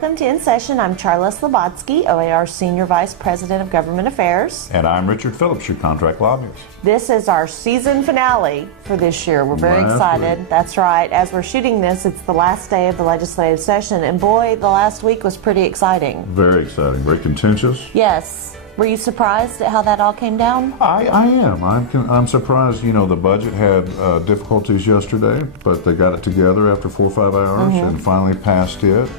welcome to In Session. I'm Charles Slobodsky, OAR Senior Vice President of Government Affairs. And I'm Richard Phillips, your contract lobbyist. This is our season finale for this year. We're very excited. That's right. As we're shooting this, it's the last day of the legislative session, and boy, the last week was pretty exciting. Very exciting, very contentious. Yes. Were you surprised at how that all came down? I am. I'm surprised. You know, the budget had difficulties yesterday, but they got it together after 4 or 5 hours and finally passed it.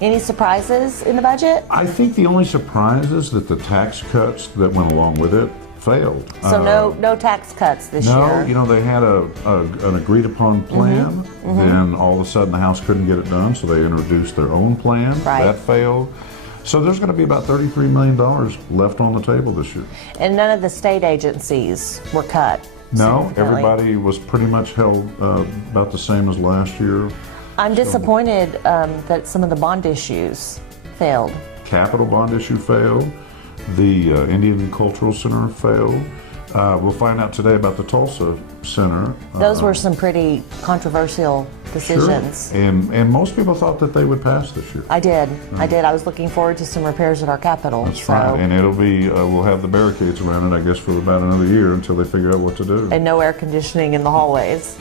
Any surprises in the budget? I think the only surprise is that the tax cuts that went along with it failed. So no tax cuts this year? No, you know, they had an agreed upon plan, then all of a sudden the House couldn't get it done, so they introduced their own plan. Right. That failed. So there's going to be about $33 million left on the table this year. And none of the state agencies were cut? No, everybody was pretty much held about the same as last year. I'm disappointed that some of the bond issues failed. Capital bond issue failed. The Indian Cultural Center failed. We'll find out today about the Tulsa Center. Those were some pretty controversial decisions. Sure. And most people thought that they would pass this year. I did. I was looking forward to some repairs at our Capitol. That's right. And it'll be, we'll have the barricades around it, I guess, for about another year until they figure out what to do. And no air conditioning in the hallways.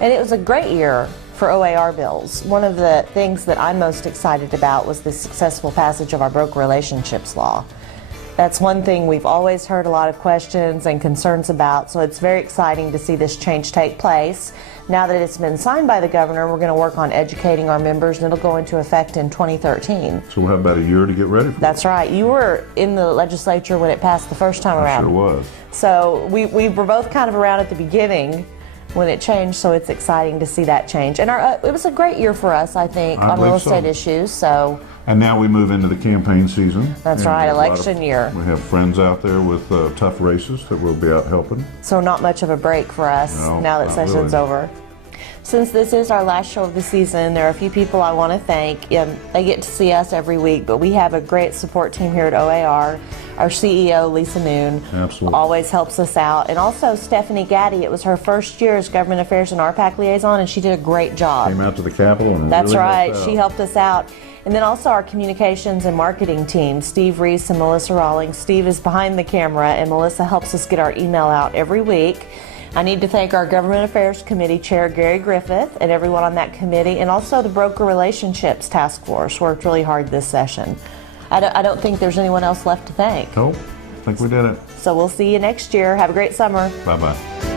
And it was a great year for OAR bills. One of the things that I'm most excited about was the successful passage of our broker relationships law. That's one thing we've always heard a lot of questions and concerns about, so it's very exciting to see this change take place. Now that it's been signed by the governor, we're going to work on educating our members, and it'll go into effect in 2013. So we'll have about a year to get ready for That's right. You were in the legislature when it passed the first time around. I sure was. So we were both kind of around at the beginning when it changed, so it's exciting to see that change. And it was a great year for us, I think, on real estate issues. So. And now we move into the campaign season. That's right, election year. We have friends out there with tough races that we'll be out helping. So not much of a break for us now that session's over. Since this is our last show of the season, there are a few people I want to thank. They get to see us every week, but we have a great support team here at OAR. Our CEO, Lisa Noon, always helps us out. And also Stephanie Gaddy, it was her first year as Government Affairs and RPAC liaison, and she did a great job. Came out to the Capitol and That's right, she helped us out. And then also our communications and marketing team, Steve Reese and Melissa Rawlings. Steve is behind the camera, and Melissa helps us get our email out every week. I need to thank our Government Affairs Committee Chair, Gary Griffith, and everyone on that committee, and also the Broker Relationships Task Force worked really hard this session. I don't think there's anyone else left to thank. Nope, I think we did it. So we'll see you next year. Have a great summer. Bye-bye.